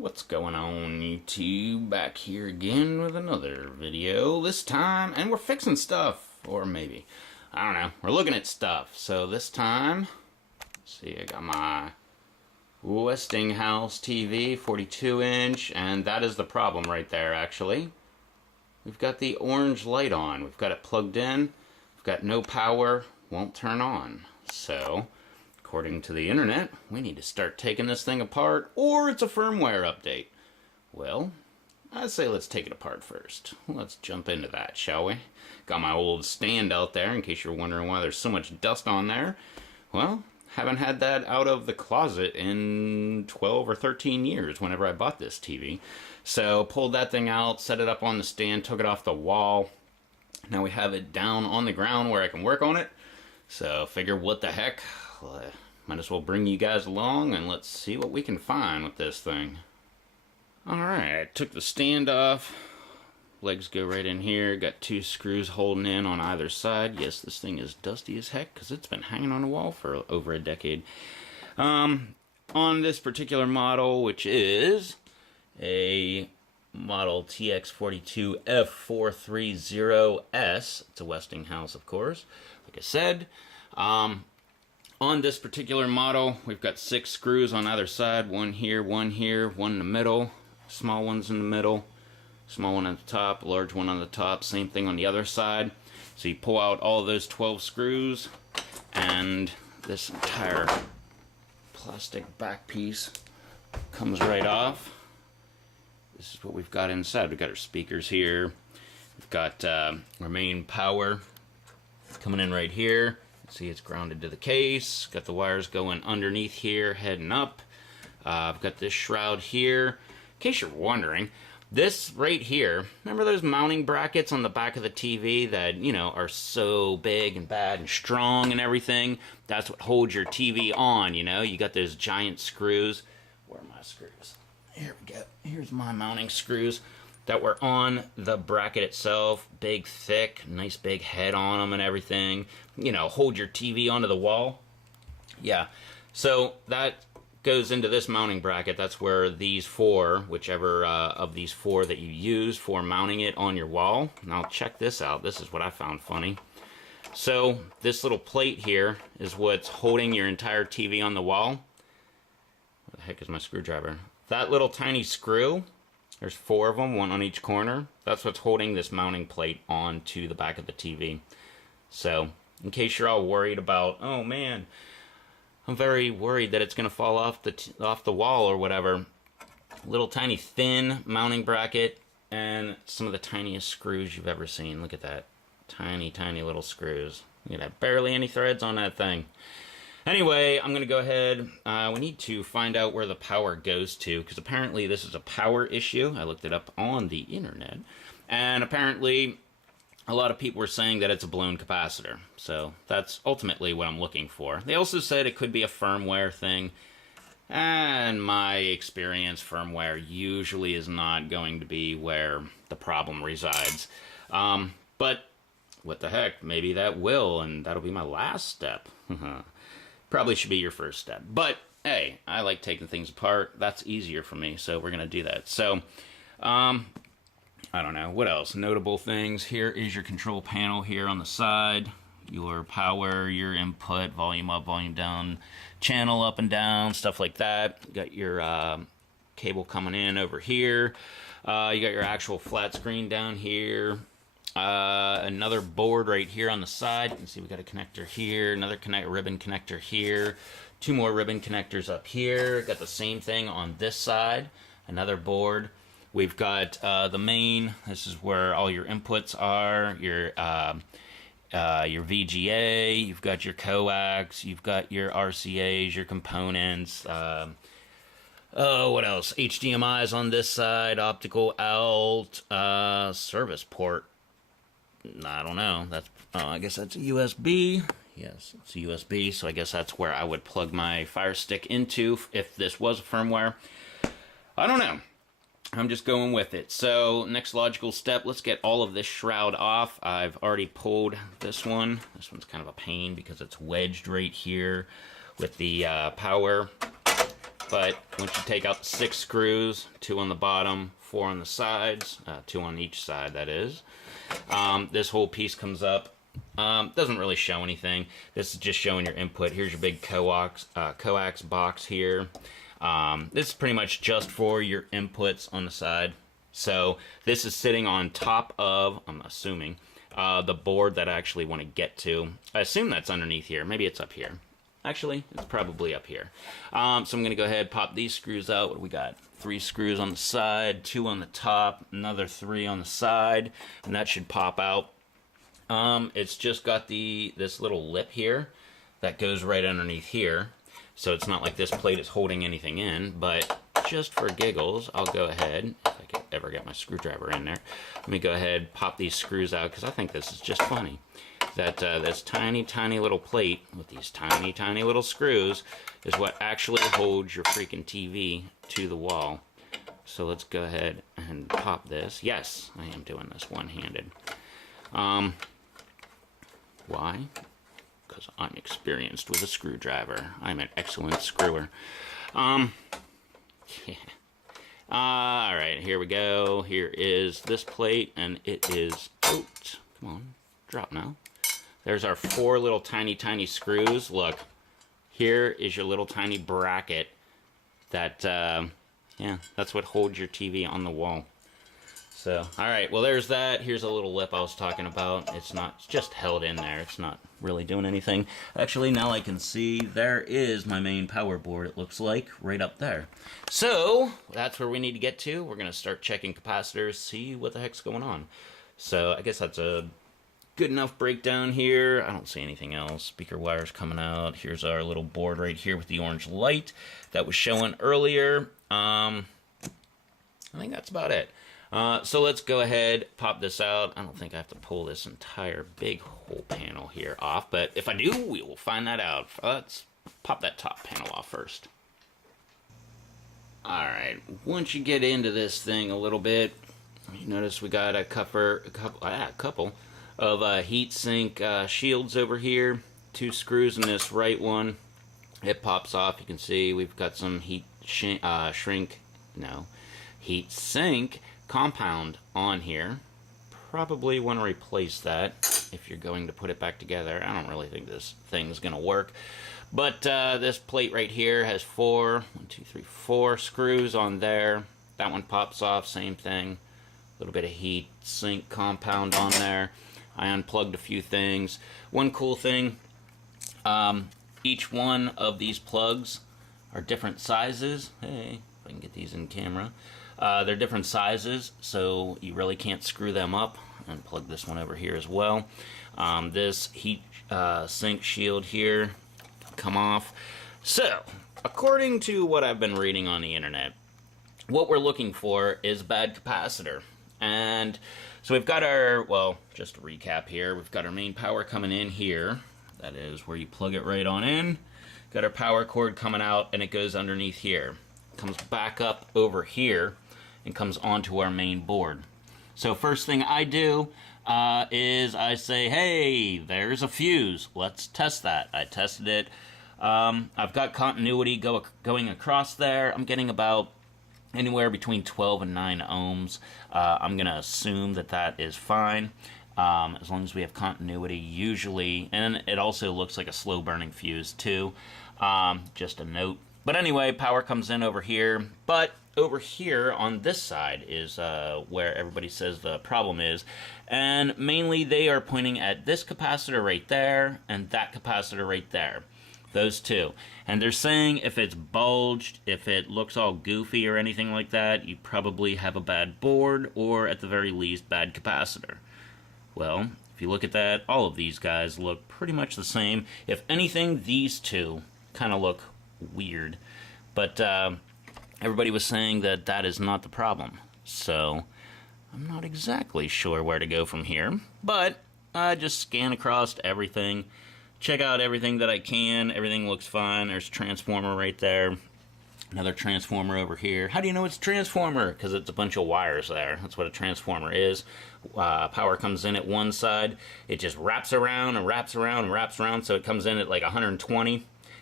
What's going on, YouTube? Back here again with another video this time, and we're fixing stuff, or maybe, I don't know, we're looking at stuff. So this time, let's see, I got my Westinghouse TV, 42-inch, and that is the problem right there, actually. We've got the orange light on, we've got it plugged in, we've got no power, won't turn on. So, according to the internet, we need to start taking this thing apart, or it's a firmware update. Well, I say let's take it apart first. Let's jump into that, shall we? Got my old stand out there, in case you're wondering why there's so much dust on there. Well, haven't had that out of the closet in 12 or 13 years whenever I bought this TV. So, pulled that thing out, set it up on the stand, took it off the wall. Now we have it down on the ground where I can work on it. So, figure what the heck, might as well bring you guys along and let's see what we can find with this thing. Alright, I took the stand off. Legs go right in here. Got two screws holding in on either side. Yes, this thing is dusty as heck because it's been hanging on the wall for over a decade. On this particular model, which is a model TX42F430S, it's a Westinghouse, of course, like I said. On this particular model, we've got 6 screws on either side, one here, one in the middle, small ones in the middle, small one at the top, large one on the top, same thing on the other side. So you pull out all those 12 screws, and this entire plastic back piece comes right off. This is what we've got inside. We've got our speakers here. We've got our main power coming in right here. See, it's grounded to the case. Got the wires going underneath here, heading up. I've got this shroud here. In case you're wondering, this right here, remember those mounting brackets on the back of the TV that, you know, are so big and bad and strong and everything? That's what holds your TV on, you know? You got those giant screws. Where are my screws? Here we go. Here's my mounting screws that were on the bracket itself. Big, thick, nice big head on them and everything. You know, hold your TV onto the wall. Yeah, so that goes into this mounting bracket. That's where these 4, whichever of these 4 that you use for mounting it on your wall. Now check this out. This is what I found funny. So this little plate here is what's holding your entire TV on the wall. What the heck is my screwdriver? That little tiny screw, there's 4 of them, one on each corner. That's what's holding this mounting plate onto the back of the TV. So, in case you're all worried about, oh man, I'm very worried that it's going to fall off the wall or whatever. Little tiny thin mounting bracket and some of the tiniest screws you've ever seen. Look at that. Tiny, tiny little screws. Look at that. Barely any threads on that thing. Anyway, I'm going to go ahead. We need to find out where the power goes to, because apparently this is a power issue. I looked it up on the internet, and apparently a lot of people were saying that it's a blown capacitor. So that's ultimately what I'm looking for. They also said it could be a firmware thing, and my experience, firmware usually is not going to be where the problem resides. But what the heck, maybe that will, and that'll be my last step. Probably should be your first step. But, hey, I like taking things apart. That's easier for me, so we're going to do that. So, I don't know. What else? Notable things. Here is your control panel here on the side. Your power, your input, volume up, volume down, channel up and down, stuff like that. You got your cable coming in over here. You got your actual flat screen down here. Another board right here on the side. You can see we got a connector here, another ribbon connector here, 2 more ribbon connectors up here. Got the same thing on this side, another board. We've got the main. This is where all your inputs are. Your VGA. You've got your coax. You've got your RCA's, your components. Oh, what else? HDMI's on this side. Optical out. Service port. I don't know. That's I guess that's a USB. Yes, it's a USB, so I guess that's where I would plug my Fire Stick into if this was a firmware. I don't know. I'm just going with it. So, next logical step, let's get all of this shroud off. I've already pulled this one. This one's kind of a pain because it's wedged right here with the power. But once you take out the 6 screws, 2 on the bottom, 4 on the sides, 2 on each side, that is, this whole piece comes up. Doesn't really show anything. This is just showing your input. Here's your big coax box here. This is pretty much just for your inputs on the side. So this is sitting on top of, I'm assuming, the board that I actually want to get to. I assume that's underneath here. Maybe it's up here. Actually, it's probably up here. So I'm going to go ahead and pop these screws out. What do we got? 3 screws on the side, 2 on the top, another 3 on the side, and that should pop out. It's just got this little lip here that goes right underneath here. So it's not like this plate is holding anything in, but just for giggles, I'll go ahead, if I can ever get my screwdriver in there, let me go ahead, pop these screws out, because I think this is just funny. That this tiny, tiny little plate with these tiny, tiny little screws is what actually holds your freaking TV to the wall. So let's go ahead and pop this. Yes, I am doing this one-handed. Why? Because I'm experienced with a screwdriver. I'm an excellent screwer. Yeah. Alright, here we go. Here is this plate, and it is... Oh, come on. Drop now. There's our 4 little tiny, tiny screws. Look, here is your little tiny bracket that, yeah, that's what holds your TV on the wall. So, alright, well there's that. Here's a little lip I was talking about. It's just held in there. It's not really doing anything. Actually, now I can see there is my main power board, it looks like, right up there. So, that's where we need to get to. We're going to start checking capacitors, see what the heck's going on. So, I guess that's a good enough breakdown here. I don't see anything else. Speaker wires coming out. Here's our little board right here with the orange light that was showing earlier. I think that's about it. So let's go ahead, pop this out. I don't think I have to pull this entire big whole panel here off, but if I do, we will find that out. Let's pop that top panel off first. Alright, once you get into this thing a little bit, you notice we got a couple of heat sink shields over here. 2 screws in this right one. It pops off. You can see we've got some heat sink compound on here. Probably want to replace that if you're going to put it back together. I don't really think this thing's going to work. But this plate right here has 4 screws on there. That one pops off, same thing. A little bit of heat sink compound on there. I unplugged a few things. One cool thing, each one of these plugs are different sizes. Hey, if I can get these in camera. They're different sizes, so you really can't screw them up. Unplug this one over here as well. This heat sink shield here, come off. So, according to what I've been reading on the internet, what we're looking for is bad capacitor. And so we've got our, well, just to recap here, we've got our main power coming in here. That is where you plug it right on in. Got our power cord coming out, and it goes underneath here. Comes back up over here and comes onto our main board. So first thing I do is I say, hey, there's a fuse. Let's test that. I tested it. I've got continuity going across there. I'm getting about anywhere between 12 and 9 ohms. I'm going to assume that that is fine. As long as we have continuity, usually, and it also looks like a slow burning fuse too. Just a note. But anyway, power comes in over here, but over here on this side is where everybody says the problem is, and mainly they are pointing at this capacitor right there and that capacitor right there. Those two. And they're saying if it's bulged, if it looks all goofy or anything like that, you probably have a bad board or at the very least bad capacitor. Well, if you look at that, all of these guys look pretty much the same. If anything, these two kind of look weird. But everybody was saying that that is not the problem. So I'm not exactly sure where to go from here. But I just scan across everything. Check out everything that I can. Everything looks fine. There's a transformer right there. Another transformer over here. How do you know it's a transformer? Because it's a bunch of wires there. That's what a transformer is. Power comes in at one side. It just wraps around and wraps around and wraps around. So it comes in at like 120.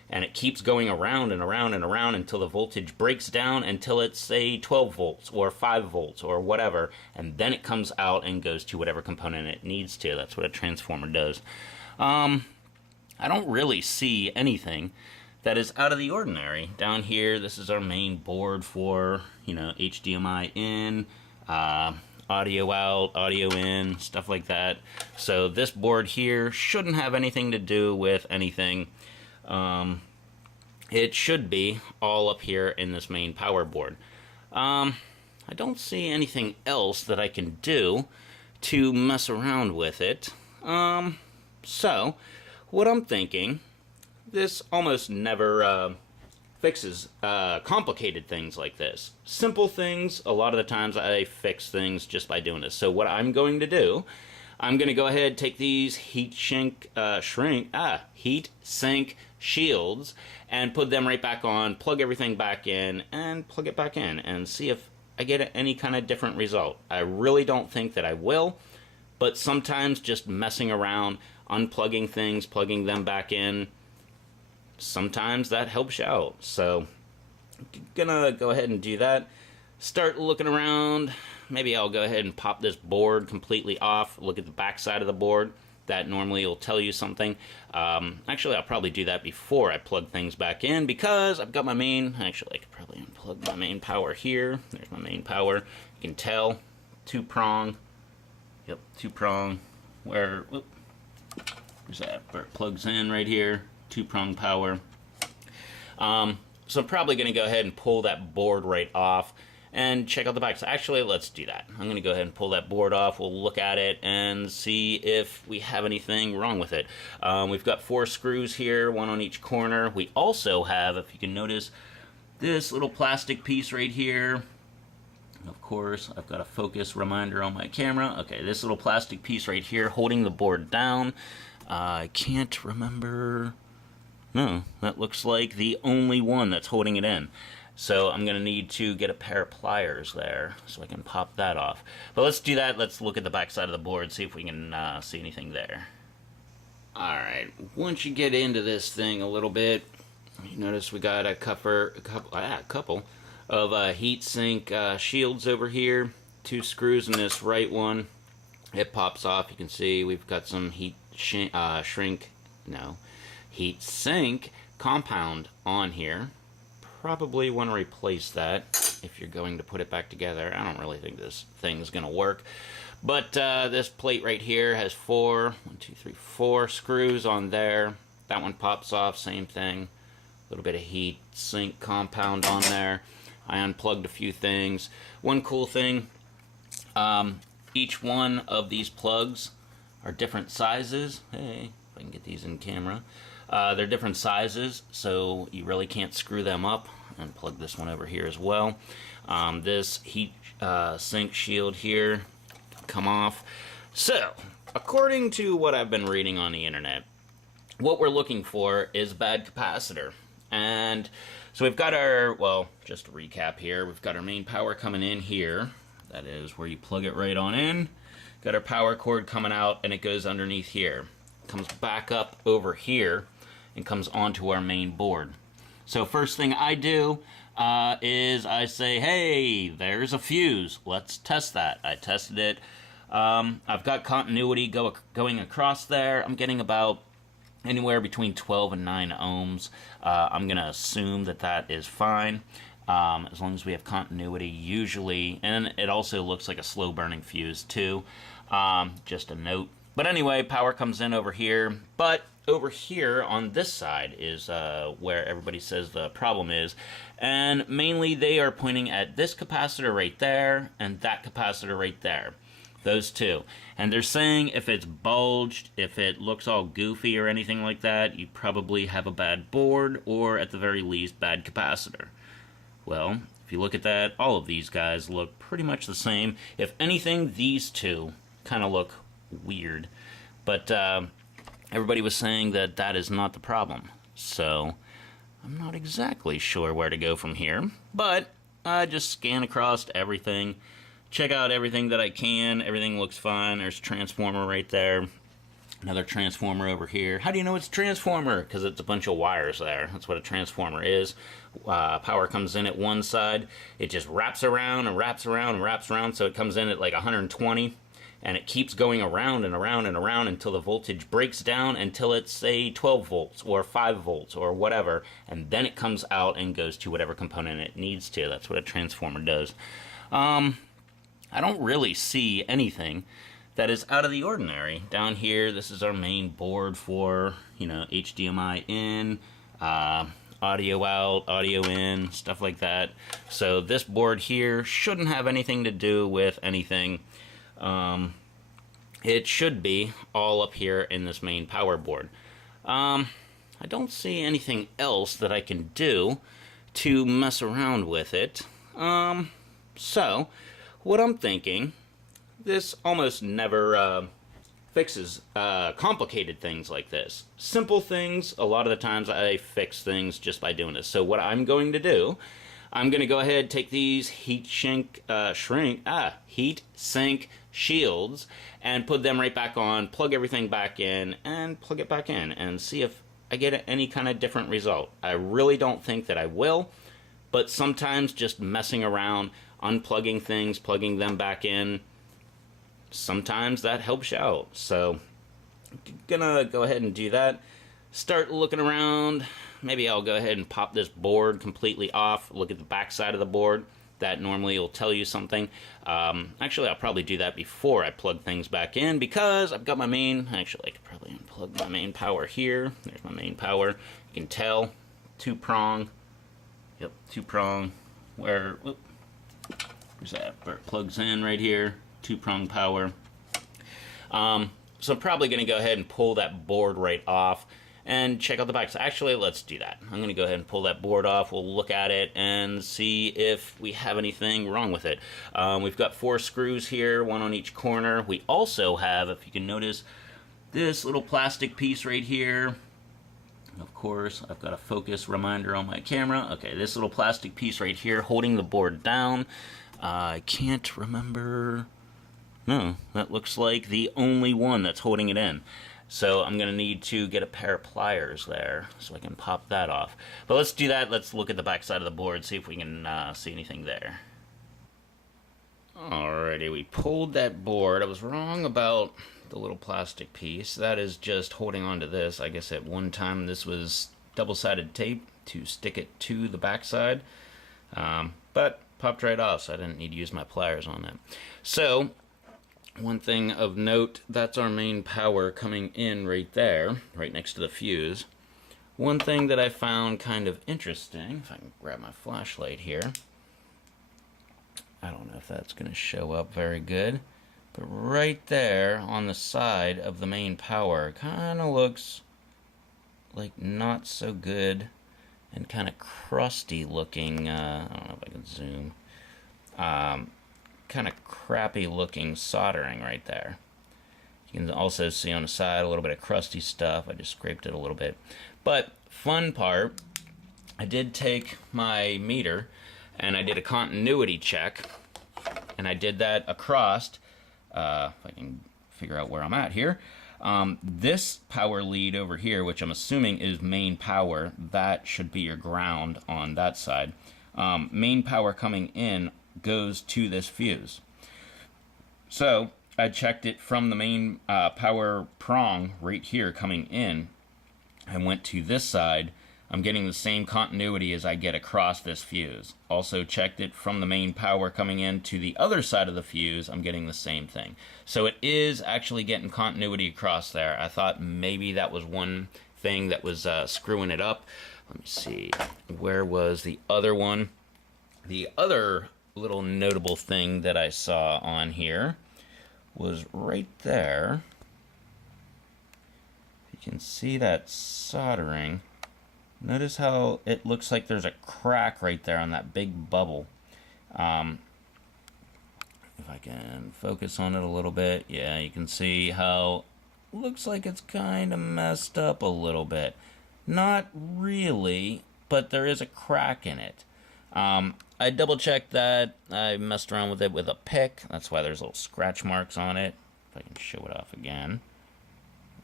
and it keeps going around and around and around until the voltage breaks down until it's, say, 12 volts or 5 volts or whatever, and then it comes out and goes to whatever component it needs to. That's what a transformer does. I don't really see anything that is out of the ordinary. Down here, this is our main board for, HDMI in, audio out, audio in, stuff like that. So this board here shouldn't have anything to do with anything. It should be all up here in this main power board. I don't see anything else that I can do to mess around with it. So what I'm thinking, this almost never fixes complicated things like this. Simple things, a lot of the times I fix things just by doing this. So what I'm going to do, I'm going to go ahead, take these heat sink shields and put them right back on, plug everything back in, and plug it back in, and see if I get any kind of different result. I really don't think that I will, but sometimes just messing around, unplugging things, plugging them back in, sometimes that helps you out. So I'm gonna go ahead and do that. Start looking around. Maybe I'll go ahead and pop this board completely off, look at the back side of the board. That normally will tell you something. Actually, I'll probably do that before I plug things back in, because I've got my main, actually I could probably unplug my main power here. There's my main power. You can tell, two-prong. Yep, two-prong. Where's that? Where it plugs in right here. Two-prong power. So I'm probably going to go ahead and pull that board right off and check out the back. So actually, let's do that. I'm going to go ahead and pull that board off. We'll look at it and see if we have anything wrong with it. We've got 4 screws here, 1 on each corner. We also have, if you can notice, this little plastic piece right here. Of course, I've got a focus reminder on my camera. Okay, this little plastic piece right here holding the board down. I can't remember. No, that looks like the only one that's holding it in. So I'm going to need to get a pair of pliers there so I can pop that off. But let's do that. Let's look at the back side of the board, see if we can see anything there. Alright, once you get into this thing a little bit, you notice we got a couple of heat sink shields over here. 2 screws in this right one. It pops off. You can see we've got some heat sink compound on here. Probably want to replace that if you're going to put it back together. I don't really think this thing's going to work. But this plate right here has 4 screws on there. That one pops off, same thing. A little bit of heat sink compound on there. I unplugged a few things. One cool thing, each one of these plugs are different sizes. Hey, if I can get these in camera. They're different sizes, so you really can't screw them up. And plug this one over here as well. This heat sink shield here can come off. So, according to what I've been reading on the internet, what we're looking for is bad capacitor. And so we've got our, well, just to recap here, we've got our main power coming in here. That is where you plug it right on in. Got our power cord coming out, and it goes underneath here. Comes back up over here and comes onto our main board. So first thing I do is I say, hey, there's a fuse. Let's test that. I tested it. I've got continuity going across there. I'm getting about anywhere between 12 and 9 ohms. I'm going to assume that that is fine. As long as we have continuity usually. And it also looks like a slow burning fuse too. Just a note. But anyway, power comes in over here. But over here on this side is where everybody says the problem is. And mainly they are pointing at this capacitor right there and that capacitor right there. Those two. And they're saying if it's bulged, if it looks all goofy or anything like that, you probably have a bad board or at the very least bad capacitor. Well, if you look at that, all of these guys look pretty much the same. If anything, these two kind of look weird. But everybody was saying that that is not the problem. So I'm not exactly sure where to go from here. But I just scan across everything. Check out everything that I can. Everything looks fine. There's a transformer right there. Another transformer over here. How do you know it's a transformer? Because it's a bunch of wires there. That's what a transformer is. Power comes in at one side. It just wraps around and wraps around and wraps around. So it comes in at like 120. And it keeps going around and around and around until the voltage breaks down until it's, say, 12 volts or 5 volts or whatever. And then it comes out and goes to whatever component it needs to. That's what a transformer does. I don't really see anything that is out of the ordinary. Down here, this is our main board for, HDMI in, audio out, audio in, stuff like that. So this board here shouldn't have anything to do with anything. It should be all up here in this main power board. I don't see anything else that I can do to mess around with it. So, what I'm thinking, this almost never fixes complicated things like this. Simple things, a lot of the times I fix things just by doing this. So what I'm going to do, I'm going to go ahead, take these heat sink shields and put them right back on, plug everything back in, and plug it back in, and see if I get any kind of different result. I really don't think that I will, but sometimes just messing around, unplugging things, plugging them back in, sometimes that helps you out. So gonna go ahead and do that. Start looking around. Maybe I'll go ahead and pop this board completely off, look at the back side of the board. That normally will tell you something. Actually, I'll probably do that before I plug things back in, because I've got my main, actually I could probably unplug my main power here. There's my main power. You can tell, two-prong. Yep, two-prong. Where's that? Where it plugs in right here. Two-prong power. So I'm probably going to go ahead and pull that board right off and check out the back. So actually, let's do that. I'm going to go ahead and pull that board off. We'll look at it and see if we have anything wrong with it. We've got 4 screws here, 1 on each corner. We also have, if you can notice, this little plastic piece right here. Of course, I've got a focus reminder on my camera. Okay, this little plastic piece right here holding the board down. I can't remember. No, that looks like the only one that's holding it in. So I'm going to need to get a pair of pliers there so I can pop that off. But let's do that. Let's look at the back side of the board, see if we can see anything there. Alrighty, we pulled that board. I was wrong about the little plastic piece. That is just holding on to this. I guess at one time this was double-sided tape to stick it to the back side. But popped right off, so I didn't need to use my pliers on that. So one thing of note, that's our main power coming in right there, right next to the fuse. One thing that I found kind of interesting, if I can grab my flashlight here, I don't know if that's going to show up very good, but right there on the side of the main power kind of looks like not so good and kind of crusty looking. I don't know if I can zoom. Kind of crappy looking soldering right there. You can also see on the side a little bit of crusty stuff. I just scraped it a little bit. But fun part, I did take my meter and I did a continuity check, and I did that across, if I can figure out where I'm at here. This power lead over here, which I'm assuming is main power, that should be your ground on that side. Main power coming in goes to this fuse. So I checked it from the main power prong right here coming in. I went to this side. I'm getting the same continuity as I get across this fuse. Also checked it from the main power coming in to the other side of the fuse. I'm getting the same thing. So it is actually getting continuity across there. I thought maybe that was one thing that was screwing it up. Let me see. Where was the other one? The other little notable thing that I saw on here was right there. You can see that soldering. Notice how it looks like there's a crack right there on that big bubble. If I can focus on it a little bit, yeah, you can see how it looks like it's kind of messed up a little bit. Not really, but there is a crack in it. I double checked that. I messed around with it with a pick. That's why there's little scratch marks on it. If I can show it off again.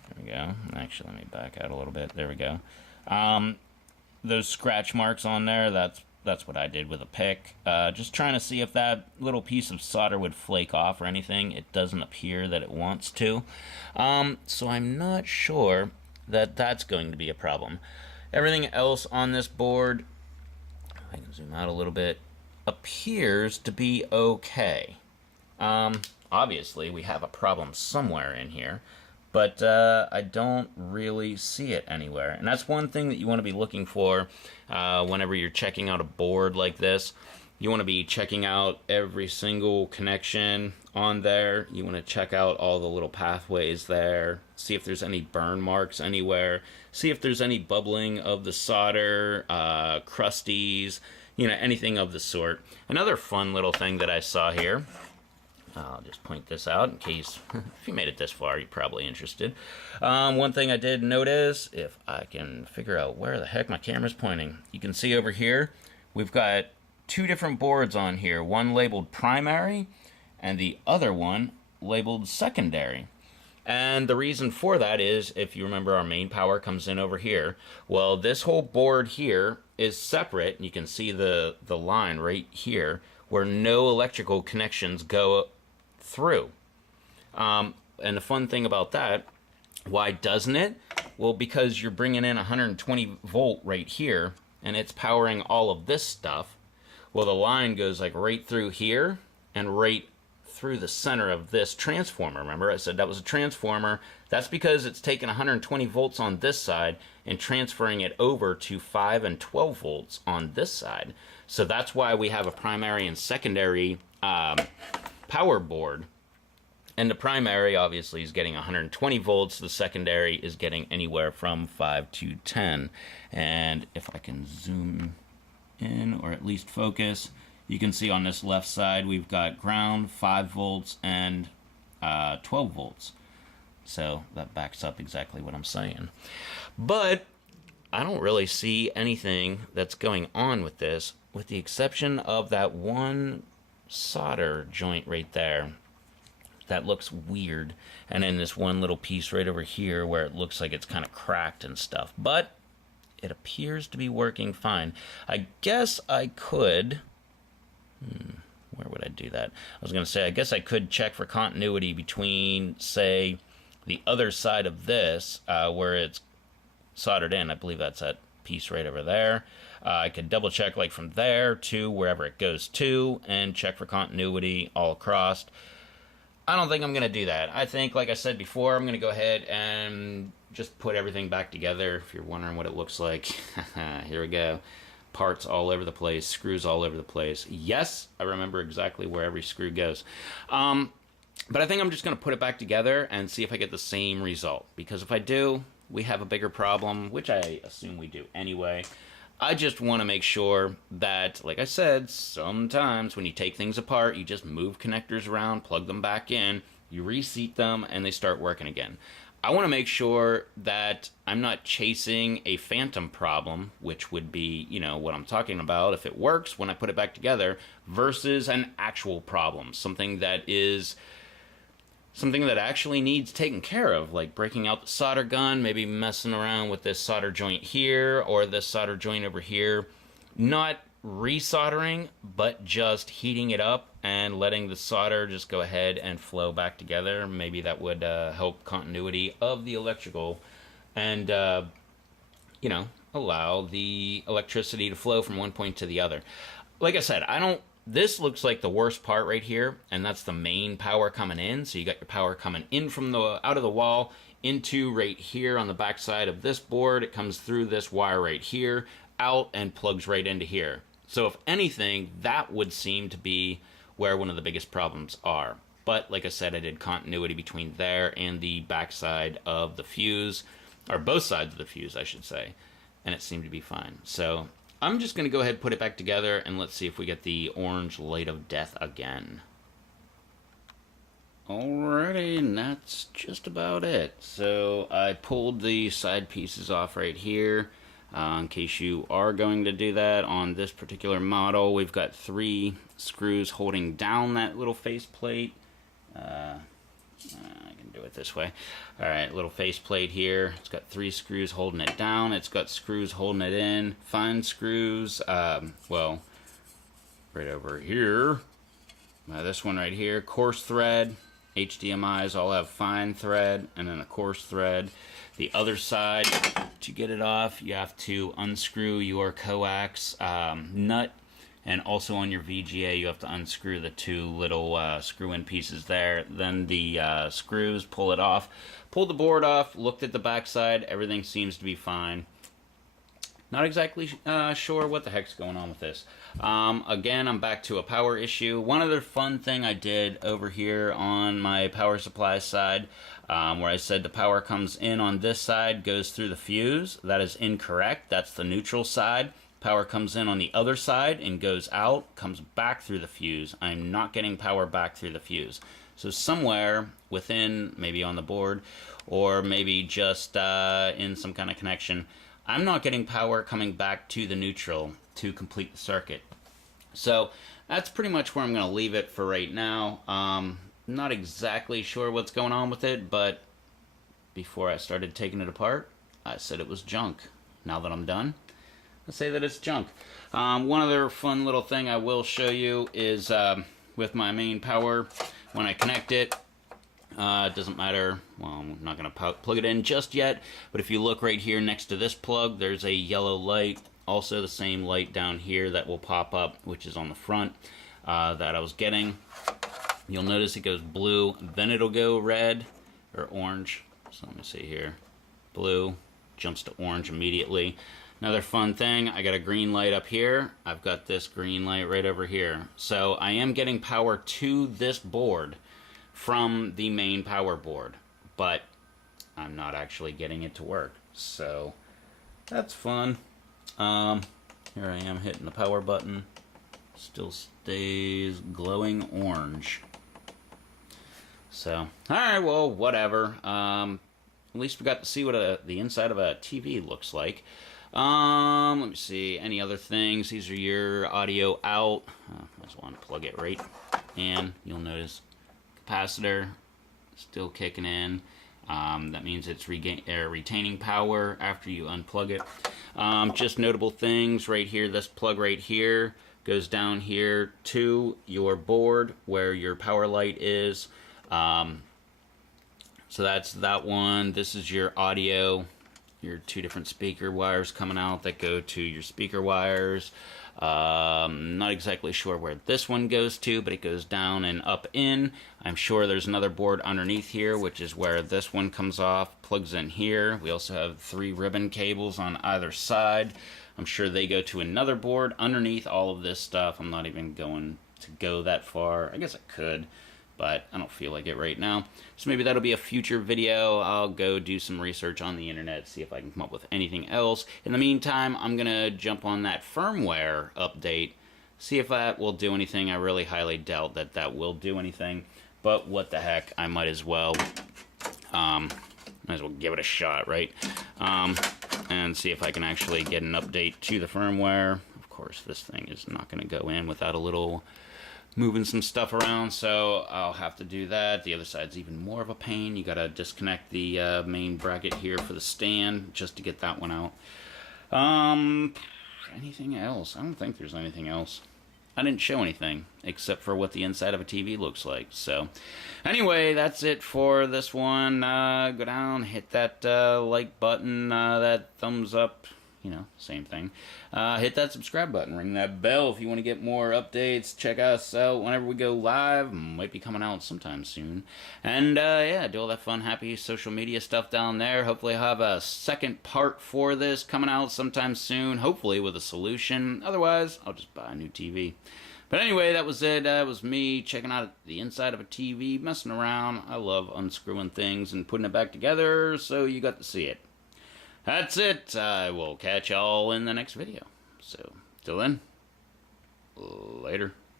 There we go. Actually, let me back out a little bit. There we go. Those scratch marks on there, that's what I did with a pick. Just trying to see if that little piece of solder would flake off or anything. It doesn't appear that it wants to. So I'm not sure that that's going to be a problem. Everything else on this board, I can zoom out a little bit, appears to be okay. Obviously, we have a problem somewhere in here, but I don't really see it anywhere. And that's one thing that you want to be looking for whenever you're checking out a board like this. You want to be checking out every single connection on there. You want to check out all the little pathways there. See if there's any burn marks anywhere. See if there's any bubbling of the solder, crusties, you know, anything of the sort. Another fun little thing that I saw here, I'll just point this out in case, if you made it this far, you're probably interested. One thing I did notice, if I can figure out where the heck my camera's pointing, you can see over here, we've got two different boards on here, one labeled primary and the other one labeled secondary. And the reason for that is, if you remember, our main power comes in over here. Well, this whole board here is separate, and you can see the line right here where no electrical connections go through. And the fun thing about that, why doesn't it? Well, because you're bringing in 120 volt right here, and it's powering all of this stuff. Well, the line goes like right through here and right through the center of this transformer. Remember, I said that was a transformer. That's because it's taking 120 volts on this side and transferring it over to 5 and 12 volts on this side. So that's why we have a primary and secondary power board. And the primary obviously is getting 120 volts. The secondary is getting anywhere from 5 to 10. And if I can zoom in, or at least focus, you can see on this left side we've got ground, 5 volts, and 12 volts. So that backs up exactly what I'm saying. But I don't really see anything that's going on with this, with the exception of that one solder joint right there. That looks weird. And then this one little piece right over here where it looks like it's kind of cracked and stuff. But it appears to be working fine. I guess I could... where would I do that? I was going to say, I guess I could check for continuity between, say, the other side of this, where it's soldered in. I believe that's that piece right over there. I could double check like from there to wherever it goes to and check for continuity all across. I don't think I'm going to do that. I think, like I said before, I'm going to go ahead and just put everything back together. If you're wondering what it looks like, here we go. Parts all over the place, screws all over the place. Yes, I remember exactly where every screw goes. But I think I'm just going to put it back together and see if I get the same result. Because if I do, we have a bigger problem, which I assume we do anyway. I just want to make sure that, like I said, sometimes when you take things apart, you just move connectors around, plug them back in, you reseat them, and they start working again. I want to make sure that I'm not chasing a phantom problem, which would be, you know, what I'm talking about if it works when I put it back together, versus an actual problem, something that actually needs taken care of, like breaking out the solder gun, maybe messing around with this solder joint here or this solder joint over here. Not resoldering, but just heating it up and letting the solder just go ahead and flow back together. Maybe that would help continuity of the electrical and, you know, allow the electricity to flow from one point to the other. Like I said, this looks like the worst part right here, and that's the main power coming in. So you got your power coming in from out of the wall into right here on the back side of this board. It comes through this wire right here, out, and plugs right into here. So if anything, that would seem to be where one of the biggest problems are. But like I said, I did continuity between there and the back side of the fuse, or both sides of the fuse, I should say, and it seemed to be fine. So I'm just going to go ahead and put it back together, and let's see if we get the orange light of death again. Alrighty, and that's just about it. So I pulled the side pieces off right here. In case you are going to do that on this particular model, we've got 3 screws holding down that little faceplate. I can do it this way. All right, little faceplate here. It's got 3 screws holding it down. It's got screws holding it in. Fine screws. Well, right over here. This one right here, coarse thread. HDMIs all have fine thread and then a coarse thread. The other side, to get it off, you have to unscrew your coax nut, and also on your VGA you have to unscrew the 2 little screw-in pieces there. Then the screws, pull it off. Pull the board off, looked at the back side, everything seems to be fine. Not exactly sure what the heck's going on with this. Again, I'm back to a power issue. One other fun thing I did over here on my power supply side, where I said the power comes in on this side, goes through the fuse. That is incorrect. That's the neutral side. Power comes in on the other side and goes out, comes back through the fuse. I'm not getting power back through the fuse. So somewhere within, maybe on the board, or maybe just in some kind of connection, I'm not getting power coming back to the neutral to complete the circuit. So that's pretty much where I'm going to leave it for right now. Not exactly sure what's going on with it, but before I started taking it apart, I said it was junk. Now that I'm done, I say that it's junk. One other fun little thing I will show you is with my main power, when I connect it, it doesn't matter, well, I'm not going to plug it in just yet, but if you look right here next to this plug, there's a yellow light, also the same light down here that will pop up, which is on the front, that I was getting. You'll notice it goes blue, then it'll go red, or orange, so let me see here, blue, jumps to orange immediately. Another fun thing, I got a green light up here, I've got this green light right over here, so I am getting power to this board from the main power board, but I'm not actually getting it to work, so that's fun. Here I am hitting the power button, still stays glowing orange. So, alright, well, whatever. At least we got to see what the inside of a TV looks like. Let me see, any other things? These are your audio out. I just want to plug it right in. You'll notice capacitor still kicking in. That means it's retaining power after you unplug it. Just notable things right here, this plug right here goes down here to your board where your power light is. So that's that one. This is your audio, your 2 different speaker wires coming out that go to your speaker wires. Not exactly sure where this one goes to, but it goes down and up in. I'm sure there's another board underneath here, which is where this one comes off, plugs in here. We also have 3 ribbon cables on either side. I'm sure they go to another board underneath all of this stuff. I'm not even going to go that far. I guess I could, but I don't feel like it right now. So maybe that'll be a future video. I'll go do some research on the internet, see if I can come up with anything else. In the meantime, I'm going to jump on that firmware update, see if that will do anything. I really highly doubt that that will do anything, but what the heck, I might as well give it a shot, right? And see if I can actually get an update to the firmware. Of course, this thing is not going to go in without a little moving some stuff around, so I'll have to do that. The other side's even more of a pain. You gotta disconnect the main bracket here for the stand just to get that one out. Anything else? I don't think there's anything else. I didn't show anything except for what the inside of a TV looks like. So anyway, that's it for this one. Go down, hit that like button, that thumbs up, you know, same thing. Hit that subscribe button, ring that bell if you want to get more updates. Check us out whenever we go live. Might be coming out sometime soon. And yeah, do all that fun, happy social media stuff down there. Hopefully I'll have a second part for this coming out sometime soon, hopefully with a solution. Otherwise, I'll just buy a new TV. But anyway, that was it. That was me checking out the inside of a TV, messing around. I love unscrewing things and putting it back together, so you got to see it. That's it. I will catch y'all in the next video. So, till then, later.